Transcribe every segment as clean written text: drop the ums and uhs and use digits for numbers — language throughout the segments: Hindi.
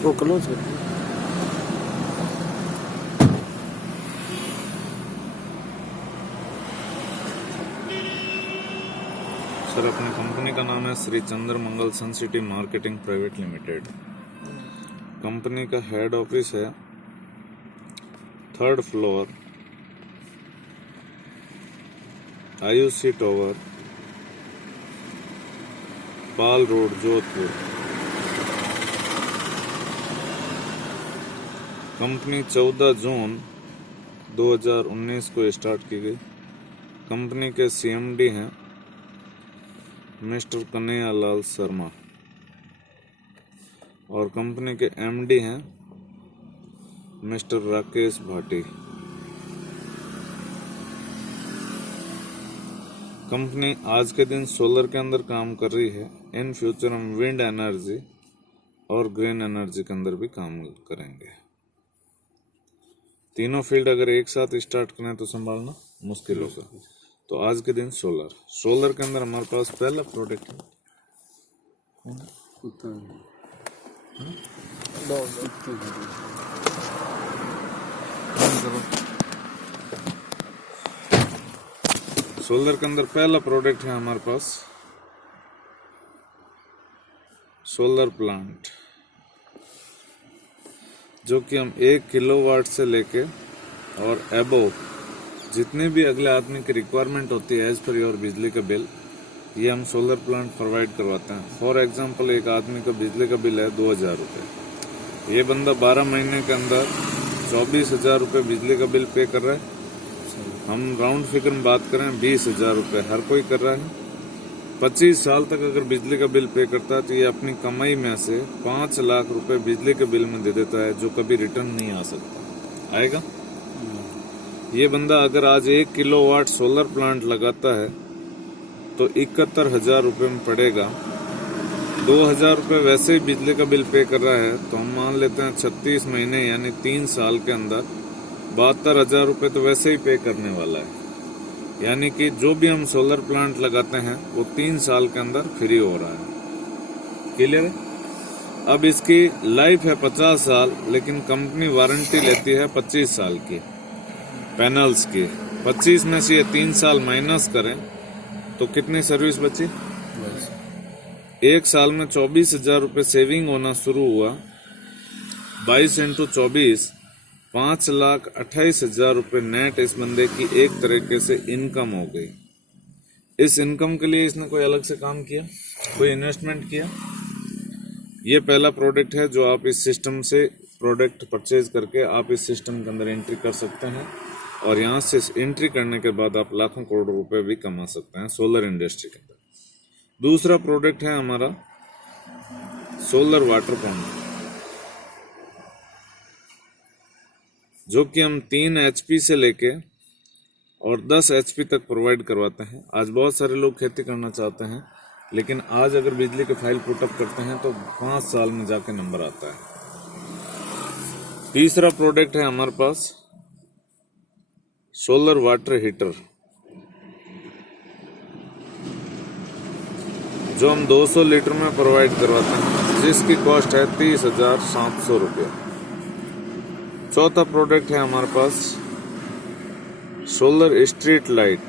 वो क्लोज कर। सर, अपनी कंपनी का नाम है Shri Chandra Mangal Sun City marketing private limited. Company का हेड ऑफिस है 3rd floor, Ayushi tower, Pal road, Jodhpur. Company 14 जून 2019 को स्टार्ट की गई। कंपनी के सीएमडी हैं मिस्टर कन्हैया लाल शर्मा और कंपनी के एमडी हैं मिस्टर राकेश भाटी। कंपनी आज के दिन सोलर के अंदर काम कर रही है। इन फ्यूचर हम विंड एनर्जी और ग्रीन एनर्जी के अंदर भी काम करेंगे। तीनों फील्ड अगर एक साथ स्टार्ट करें तो संभालना मुश्किल होगा। तो आज के दिन सोलर के अंदर हमारे पास पहला प्रोडक्ट है सोलर के अंदर पहला प्रोडक्ट है हमारे पास सोलर प्लांट, जो कि हम 1 किलोवाट से लेके और एबोव जितने भी अगले आदमी की रिक्वायरमेंट होती है एज पर योर बिजली का बिल, ये हम सोलर प्लांट प्रोवाइड करवाते हैं। फॉर एग्जांपल, एक आदमी का बिजली का बिल है 2000 रुपये। ये बंदा 12 महीने के अंदर 24,000 रुपये बिजली का बिल पे कर रहा है। हम राउंड फिगर में बात करें 20,000 रुपये हर कोई कर रहा है। 25 साल तक अगर बिजली का बिल पे करता है तो ये अपनी कमाई में से 5 लाख रुपए बिजली के बिल में दे देता है, जो कभी रिटर्न नहीं आ सकता। आएगा? ये बंदा अगर आज 1 किलोवाट सोलर प्लांट लगाता है तो 71,000 रुपये में पड़ेगा। 2,000 रुपये वैसे ही बिजली का बिल पे कर रहा है, तो हम मान लेते हैं 36 महीने यानी 3 साल के अंदर 72,000 रुपये तो वैसे ही पे करने वाला है। यानी कि जो भी हम सोलर प्लांट लगाते हैं वो 3 साल के अंदर फ्री हो रहा है। क्लियर है? अब इसकी लाइफ है 50 साल, लेकिन कंपनी वारंटी लेती है 25 साल की पैनल्स की। 25 में से ये 3 साल माइनस करें तो कितनी सर्विस बची? 1 साल में 24,000 रुपये सेविंग होना शुरू हुआ। 22 × 24 5,28,000 रुपये नेट इस बंदे की एक तरीके से इनकम हो गई। इस इनकम के लिए इसने कोई अलग से काम किया, कोई इन्वेस्टमेंट किया? ये पहला प्रोडक्ट है जो आप इस सिस्टम से प्रोडक्ट परचेज करके आप इस सिस्टम के अंदर एंट्री कर सकते हैं और यहाँ से एंट्री करने के बाद आप लाखों करोड़ रुपए भी कमा सकते हैं सोलर इंडस्ट्री के अंदर। दूसरा प्रोडक्ट है हमारा सोलर वाटर पंप, जो कि हम 3 HP से लेके और 10 HP तक प्रोवाइड करवाते हैं। आज बहुत सारे लोग खेती करना चाहते हैं, लेकिन आज अगर बिजली के फाइल पुटअप करते हैं तो 5 साल में जाके नंबर आता है। तीसरा प्रोडक्ट है हमारे पास सोलर वाटर हीटर, जो हम 200 लीटर में प्रोवाइड करवाते हैं, जिसकी कॉस्ट है 30,700 रुपये। चौथा प्रोडक्ट है हमारे पास सोलर स्ट्रीट लाइट,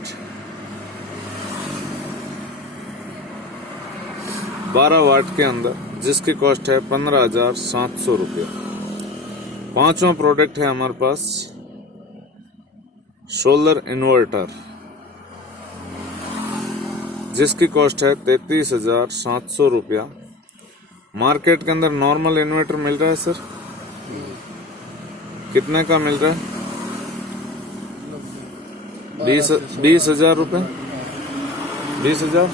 12 वाट के अंदर, जिसकी कॉस्ट है 15,700 रुपये। पांचवा प्रोडक्ट है हमारे पास सोलर इन्वर्टर, जिसकी कॉस्ट है 33,700 रुपया। मार्केट के अंदर नॉर्मल इन्वर्टर मिल रहा है सर, कितने का मिल रहा है? 20,000 रुपये। 20,000।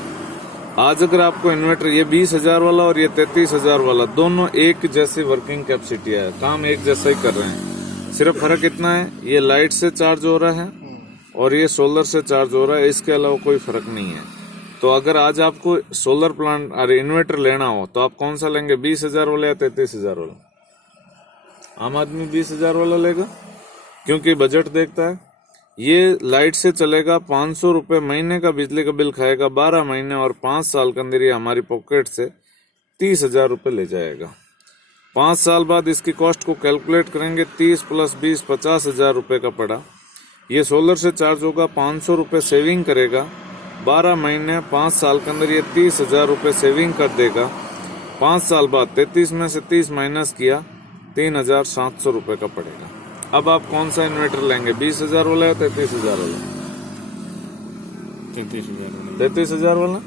आज अगर आपको इन्वर्टर ये 20,000 वाला और ये 33,000 वाला, दोनों एक जैसी वर्किंग कैपेसिटी है, काम एक जैसा ही कर रहे हैं। सिर्फ फर्क इतना है, ये लाइट से चार्ज हो रहा है और ये सोलर से चार्ज हो रहा है, इसके अलावा कोई फर्क नहीं है। तो अगर आज आपको सोलर प्लांट अरे इन्वर्टर लेना हो तो आप कौन सा लेंगे, 20,000 वाला या 33,000 वाला? आम आदमी 20,000 वाला लेगा, क्योंकि बजट देखता है। ये लाइट से चलेगा, 500 रुपये महीने का बिजली का बिल खाएगा 12 महीने, और 5 साल के अंदर ये हमारी पॉकेट से 30,000 रुपये ले जाएगा। 5 साल बाद इसकी कॉस्ट को कैलकुलेट करेंगे, 30 + 20 50,000 रुपये का पड़ा। ये सोलर से चार्ज होगा, 500 रुपये सेविंग करेगा। 12 महीने 5 साल के अंदर ये 30,000 रुपये सेविंग कर देगा। 5 साल बाद 33 में से 30 माइनस किया, 3,700 रुपये का पड़ेगा। अब आप कौन सा इन्वर्टर लेंगे, 20,000 वाला या 33,000 वाला? 33,000 वाला,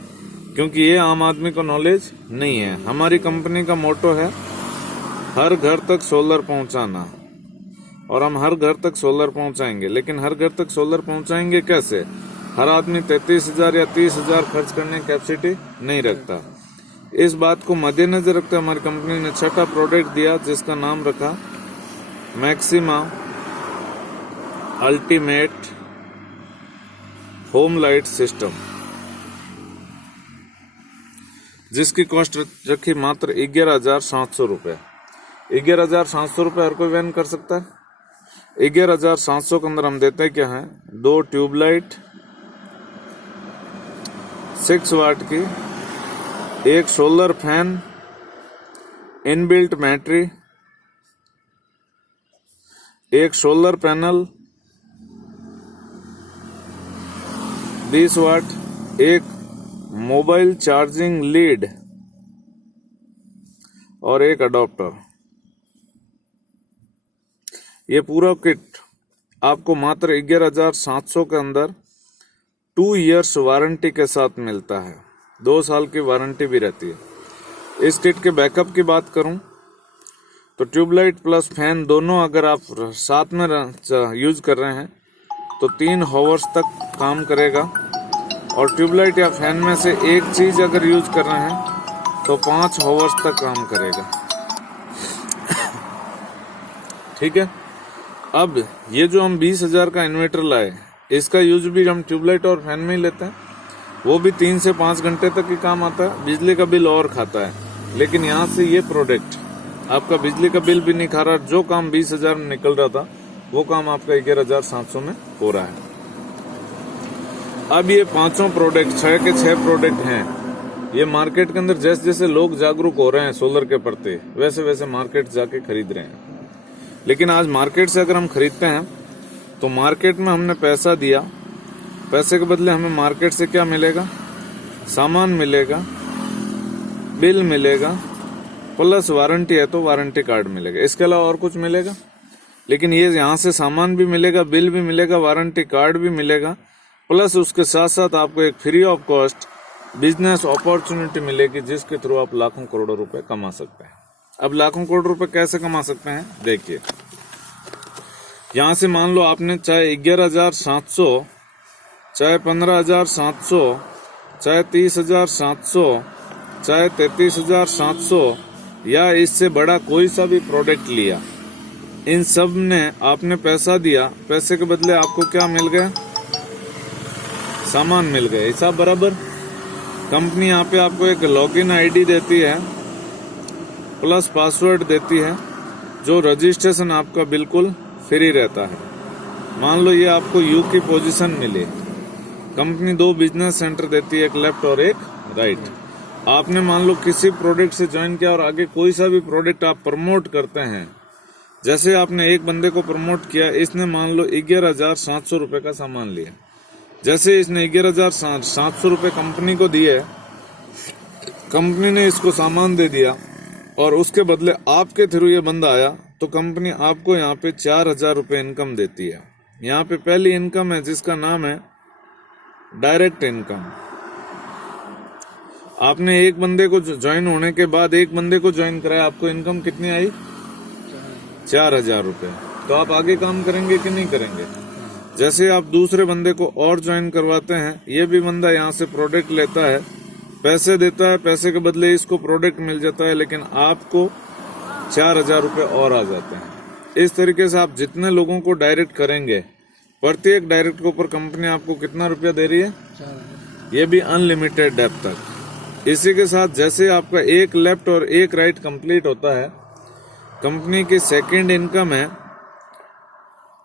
क्योंकि ये आम आदमी को नॉलेज नहीं है। हमारी कंपनी का मोटो है हर घर तक सोलर पहुंचाना, और हम हर घर तक सोलर पहुंचाएंगे। लेकिन हर घर तक सोलर पहुंचाएंगे कैसे? हर आदमी 33,000 या 30,000 खर्च करने की कैपेसिटी नहीं रखता। इस बात को मद्देनजर रखते हमारी कंपनी ने छठा प्रोडक्ट दिया, जिसका नाम रखा maxima ultimate home light system, जिसकी कॉस्ट रखी मात्र 11,700 रुपये। 11,700 रुपये हर कोई वैन कर सकता है। 11,700 के अंदर हम देते हैं क्या है, 2 ट्यूबलाइट 6 वाट की, एक सोलर फैन, इनबिल्ट बैटरी, एक सोलर पैनल 20 वाट, एक मोबाइल चार्जिंग लीड और एक अडॉप्टर। ये पूरा किट आपको मात्र 11,700 के अंदर 2 इयर्स वारंटी के साथ मिलता है। 2 साल की वारंटी भी रहती है। इस किट के बैकअप की बात करूं तो ट्यूबलाइट प्लस फैन दोनों अगर आप साथ में यूज कर रहे हैं तो 3 आवर्स तक काम करेगा, और ट्यूबलाइट या फैन में से एक चीज अगर यूज कर रहे हैं तो 5 आवर्स तक काम करेगा। ठीक है। अब ये जो हम 20,000 का इन्वर्टर लाए, इसका यूज भी हम ट्यूबलाइट और फैन में ही लेते हैं। वो भी 3 से 5 घंटे तक ही काम आता है, बिजली का बिल और खाता है। लेकिन यहाँ से ये प्रोडक्ट आपका बिजली का बिल भी नहीं खा रहा। जो काम 20,000 में निकल रहा था वो काम आपका 11,700 में हो रहा है। अब ये 5 प्रोडक्ट, 6 के 6 प्रोडक्ट हैं। ये मार्केट के अंदर जैसे जैसे लोग जागरूक हो रहे हैं सोलर के प्रति, वैसे वैसे मार्केट जाके खरीद रहे हैं। लेकिन आज मार्केट से अगर हम खरीदते हैं तो मार्केट में हमने पैसा दिया, पैसे के बदले हमें मार्केट से क्या मिलेगा? सामान मिलेगा, बिल मिलेगा, प्लस वारंटी है तो वारंटी कार्ड मिलेगा। इसके अलावा और कुछ मिलेगा? लेकिन ये यहाँ से सामान भी मिलेगा, बिल भी मिलेगा, वारंटी कार्ड भी मिलेगा, प्लस उसके साथ साथ आपको एक free of cost business opportunity मिलेगी, जिसके थ्रू आप लाखों करोड़ों रुपए कमा सकते हैं। अब लाखों करोड़ रुपए कैसे कमा सकते हैं, देखिए। यहाँ से मान लो आपने चाहे 11,700, चाहे 15,700, चाहे 30,700, चाहे 33,700 या इससे बड़ा कोई सा भी प्रोडक्ट लिया, इन सब ने आपने पैसा दिया, पैसे के बदले आपको क्या मिल गया? सामान मिल गया। हिसाब बराबर। कंपनी यहाँ पे आपको एक लॉगिन आईडी देती है, प्लस पासवर्ड देती है, जो रजिस्ट्रेशन आपका बिल्कुल फ्री रहता है। मान लो ये आपको यू की पोजीशन मिली, कंपनी 2 बिजनेस सेंटर देती है, एक लेफ्ट और एक राइट। आपने मान लो किसी प्रोडक्ट से ज्वाइन किया और आगे कोई सा भी प्रोडक्ट आप प्रमोट करते हैं, जैसे आपने एक बंदे को प्रमोट किया, इसने मान लो 11,700 रुपए का सामान लिया। जैसे इसने 11,700 रुपए कंपनी को दिए, कंपनी ने इसको सामान दे दिया और उसके बदले आपके थ्रू ये बंदा आया, तो कंपनी आपको यहाँ पे 4,000 रुपए इनकम देती है। यहाँ पे पहली इनकम है जिसका नाम है डायरेक्ट इनकम। आपने एक बंदे को ज्वाइन होने के बाद एक बंदे को ज्वाइन कराया, आपको इनकम कितनी आई? 4,000 रुपए। तो आप आगे काम करेंगे कि नहीं करेंगे? जैसे आप दूसरे बंदे को और ज्वाइन करवाते हैं, ये भी बंदा यहाँ से प्रोडक्ट लेता है, पैसे देता है, पैसे के बदले इसको प्रोडक्ट मिल जाता है, लेकिन आपको 4,000 रुपए और आ जाते हैं। इस तरीके से आप जितने लोगों को डायरेक्ट करेंगे, प्रत्येक डायरेक्ट के ऊपर कंपनी आपको कितना रुपया दे रही है? ये भी अनलिमिटेड डेप्थ तक। इसी के साथ जैसे आपका एक लेफ्ट और एक राइट कंप्लीट होता है, कंपनी की सेकंड इनकम है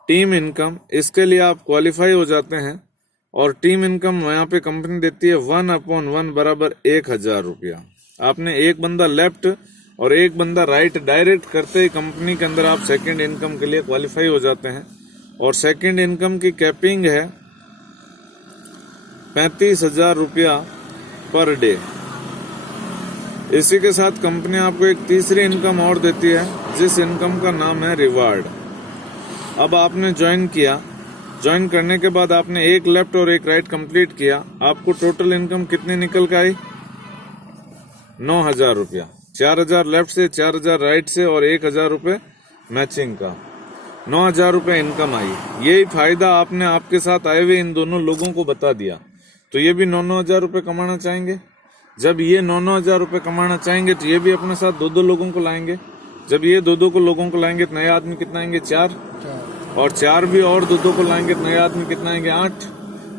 टीम इनकम। इसके लिए आप क्वालिफाई हो जाते हैं और टीम इनकम यहाँ पे कंपनी देती है 1/1 बराबर 1,000 रुपया। आपने एक बंदा लेफ्ट और एक बंदा राइट डायरेक्ट करते ही कंपनी के अंदर आप सेकंड इनकम के लिए क्वालिफाई हो जाते हैं। और सेकंड इनकम की कैपिंग है 35,000 रुपया पर डे। इसी के साथ कंपनी आपको एक तीसरी इनकम और देती है, जिस इनकम का नाम है रिवार्ड। अब आपने ज्वाइन किया, ज्वाइन करने के बाद आपने एक लेफ्ट और एक राइट कंप्लीट किया, आपको टोटल इनकम कितनी निकल के आई? 9,000 रुपया। 4,000 लेफ्ट से, 4,000 राइट से और 1,000 रुपये मैचिंग का, 9,000 रुपये इनकम आई। यही फायदा आपने आपके साथ आए हुए इन दोनों लोगों को बता दिया, तो ये भी 9,000 रुपये कमाना चाहेंगे। जब ये 9,000 रुपये कमाना चाहेंगे तो ये भी अपने साथ 2-2 लोगों को लाएंगे। जब ये 2-2 को लोगों को लाएंगे तो नए आदमी कितना आएंगे? 4। और 4 भी और 2-2 को लाएंगे तो नए आदमी कितना आएंगे? 8।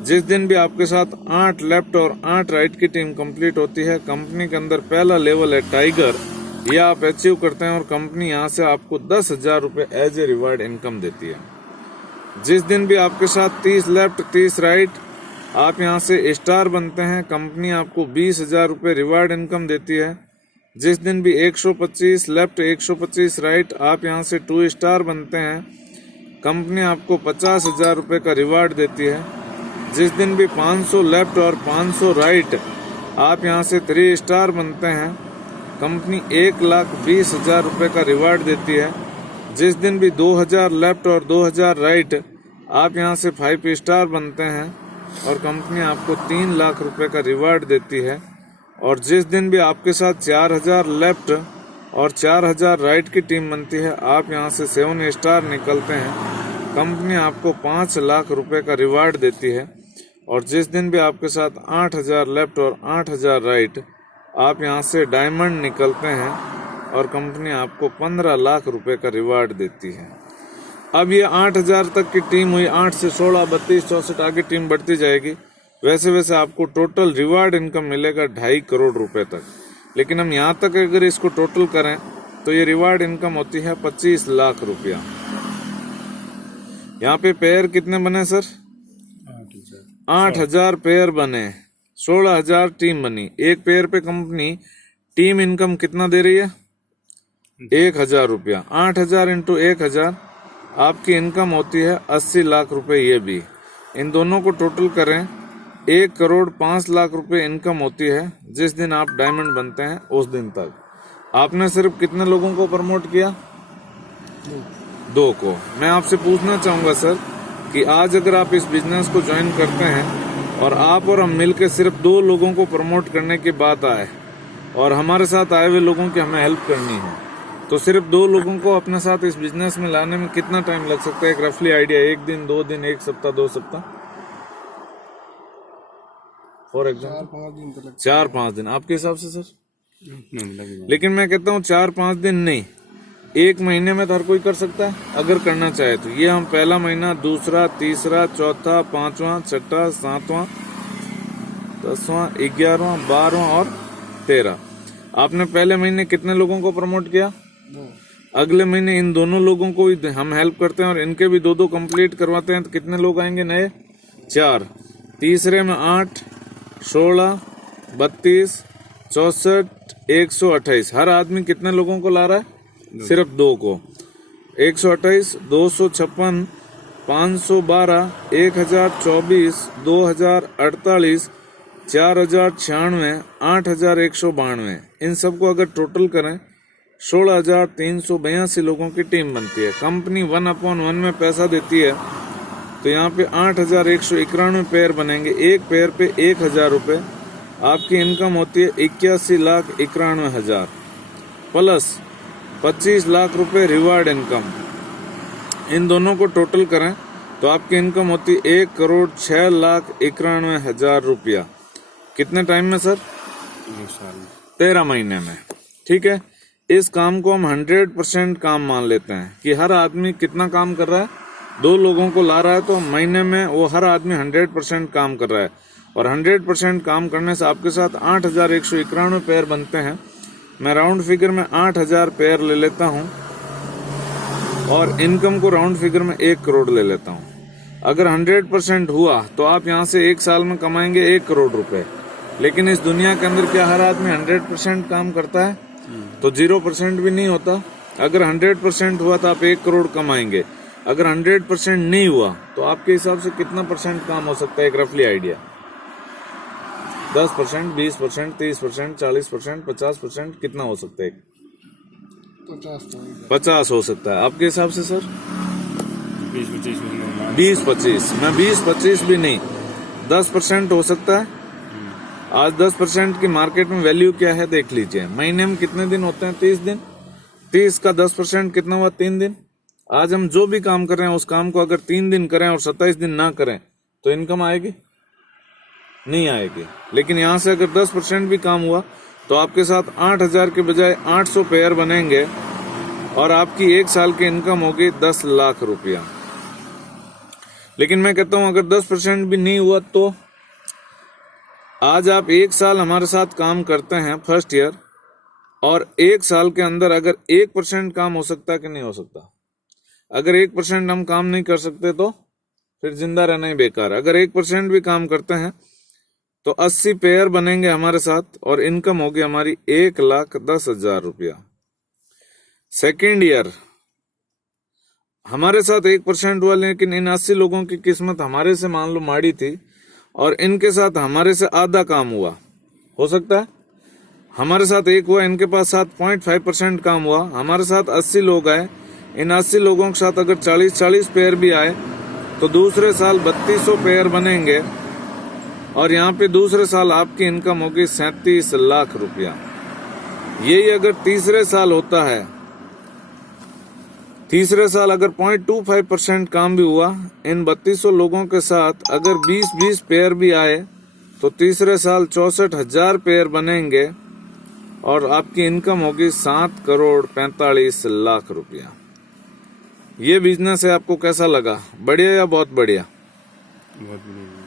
जिस दिन भी आपके साथ 8 लेफ्ट और 8 राइट की टीम कंप्लीट होती है, कंपनी के अंदर पहला लेवल है टाइगर, ये आप अचीव करते हैं और कंपनी यहाँ से आपको 10,000 रुपये एज ए रिवार्ड इनकम देती है। जिस दिन भी आपके साथ 30 लेफ्ट 30 राइट आप यहाँ से स्टार बनते हैं, कंपनी आपको 20,000 रुपये रिवार्ड इनकम देती है। जिस दिन भी 125 लेफ्ट 125 राइट आप यहाँ से 2 स्टार बनते हैं, कंपनी आपको 50,000 रुपये का रिवार्ड देती है। जिस दिन भी 500 लेफ्ट और 500 राइट आप यहाँ से 3 स्टार बनते हैं, कंपनी 1,20,000 रुपये का रिवार्ड देती है। जिस दिन भी 2,000 लेफ्ट और 2,000 राइट आप यहाँ से 5 स्टार बनते हैं और कंपनी आपको 3 लाख रुपए का रिवार्ड देती है। और जिस दिन भी आपके साथ 4,000 लेफ्ट और 4,000 राइट की टीम बनती है, आप यहाँ से 7 स्टार निकलते हैं, कंपनी आपको 5 लाख रुपए का रिवार्ड देती है। और जिस दिन भी आपके साथ 8,000 लेफ्ट और 8,000 राइट आप यहाँ से डायमंड निकलते हैं और कंपनी आपको 15 लाख रुपए का रिवार्ड देती है। अब ये 8,000 तक की टीम हुई, 8 से 16, 32, 64 आगे टीम बढ़ती जाएगी। वैसे वैसे आपको टोटल रिवार्ड इनकम मिलेगा 2.5 करोड़ रुपए तक। लेकिन हम यहाँ तक अगर इसको टोटल करें तो ये रिवार्ड इनकम होती है 25 लाख रुपया। यहाँ पे पेयर कितने बने सर? 8,000 पेयर बने, 16,000 टीम बनी। एक पेयर पे कंपनी टीम इनकम कितना दे रही है? 1,000 रुपया। 8,000 इंटू 1,000 आपकी इनकम होती है 80 लाख रुपए। ये भी इन दोनों को टोटल करें 1 करोड़ 5 लाख रुपए इनकम होती है। जिस दिन आप डायमंड बनते हैं उस दिन तक आपने सिर्फ कितने लोगों को प्रमोट किया? 2 को। मैं आपसे पूछना चाहूंगा सर कि आज अगर आप इस बिजनेस को ज्वाइन करते हैं और आप और हम मिलकर सिर्फ 2 लोगों को प्रमोट करने की बात आए और हमारे साथ आए हुए लोगों की हमें हेल्प करनी है, तो सिर्फ 2 लोगों को अपने साथ इस बिजनेस में लाने में कितना टाइम लग सकता है? एक रफली आइडिया, 1 दिन 2 दिन 1 सप्ताह 2 सप्ताह? फॉर एग्जाम्पल 4-5 दिन आपके हिसाब से सर? लेकिन मैं कहता हूँ 4-5 दिन नहीं, 1 महीने में तो हर कोई कर सकता है अगर करना चाहे तो। ये हम पहला महीना, दूसरा, तीसरा, चौथा, 5वां, 6वां, 7वां, 10वां, 11वां, 12वां और 13। आपने पहले महीने कितने लोगों को प्रमोट किया? 2। अगले महीने इन दोनों लोगों को हम हेल्प करते हैं और इनके भी 2-2 कंप्लीट करवाते हैं, तो कितने लोग आएंगे नए? 4। तीसरे में 8, 16, 32, 64, 128। हर आदमी कितने लोगों को ला रहा है? सिर्फ 2 को। 128, 256, 512, 1024, 2048, 4096, 8192। इन सबको अगर टोटल करें 16,382 लोगों की टीम बनती है। कंपनी 1/1 में पैसा देती है, तो यहाँ पे 8,191 पेयर बनेंगे। एक पेयर पे 1,000 रुपये। आपकी इनकम होती है 81,91,000 प्लस 25 लाख रुपए रिवार्ड इनकम। इन दोनों को टोटल करें तो आपकी इनकम होती है 1,06,91,000 रुपया। कितने टाइम में सर? 13 महीने में। ठीक है, इस काम को हम 100% काम मान लेते हैं कि हर आदमी कितना काम कर रहा है? 2 लोगों को ला रहा है, तो महीने में वो हर आदमी 100% काम कर रहा है। और 100% काम करने से आपके साथ 8,191 पेयर बनते हैं। मैं राउंड फिगर में 8,000 पेयर ले लेता हूं और इनकम को राउंड फिगर में 1 करोड़ ले लेता हूं। अगर 100% हुआ तो आप यहां से 1 साल में कमाएंगे 1 करोड़ रुपए। लेकिन इस दुनिया के अंदर क्या हर आदमी 100% काम करता है? तो 0% भी नहीं होता। अगर 100% हुआ तो आप 1 करोड़ कमाएंगे। अगर 100% नहीं हुआ तो आपके हिसाब से कितना परसेंट काम हो सकता है? एक रफली आइडिया। 10%, 20%, 30%, 40%, 50%, कितना हो सकता है? 50 हो सकता है। आपके हिसाब से सर? 20-25। मैं 20-25 भी नहीं, 10% हो सकता है। आज 10% की मार्केट में वैल्यू क्या है देख लीजिए। महीने में कितने दिन होते हैं? 30 दिन। 30 का 10% कितना हुआ? 3 दिन। आज हम जो भी काम कर रहे हैं उस काम को अगर 3 दिन करें और 27 दिन ना करें तो इनकम आएगी? नहीं आएगी। लेकिन यहां से अगर 10% भी काम हुआ तो आपके साथ 8,000 के बजाय 800 पेयर बनेंगे और आपकी 1 साल की इनकम होगी 10 लाख रुपया। लेकिन मैं कहता हूं अगर 10% भी नहीं हुआ तो आज आप 1 साल हमारे साथ काम करते हैं फर्स्ट ईयर, और 1 साल के अंदर अगर 1% काम हो सकता है कि नहीं हो सकता? अगर 1% हम काम नहीं कर सकते तो फिर जिंदा रहना ही बेकार। अगर 1% भी काम करते हैं तो 80 पेयर बनेंगे हमारे साथ और इनकम होगी हमारी 1,10,000 रुपया। सेकेंड ईयर हमारे साथ 1% हुआ, लेकिन इन 80 लोगों की किस्मत हमारे से मान लो माड़ी थी और इनके साथ हमारे से आधा काम हुआ। हो सकता है हमारे साथ 1 हुआ, इनके पास साथ 0.5% काम हुआ। हमारे साथ 80 लोग आए, इन 80 लोगों के साथ अगर 40 पेयर भी आए तो दूसरे साल 3200 पेयर बनेंगे और यहाँ पे दूसरे साल आपकी इनकम होगी 37 लाख रुपया। यही अगर तीसरे साल होता है, तीसरे साल अगर 0.25% काम भी हुआ, इन 3200 लोगों के साथ अगर 20-20 पेयर भी आए तो तीसरे साल 64,000 पेयर बनेंगे और आपकी इनकम होगी 7,45,00,000 रुपया। ये बिजनेस है, आपको कैसा लगा? बढ़िया या बहुत बढ़िया? बहुत बढ़िया।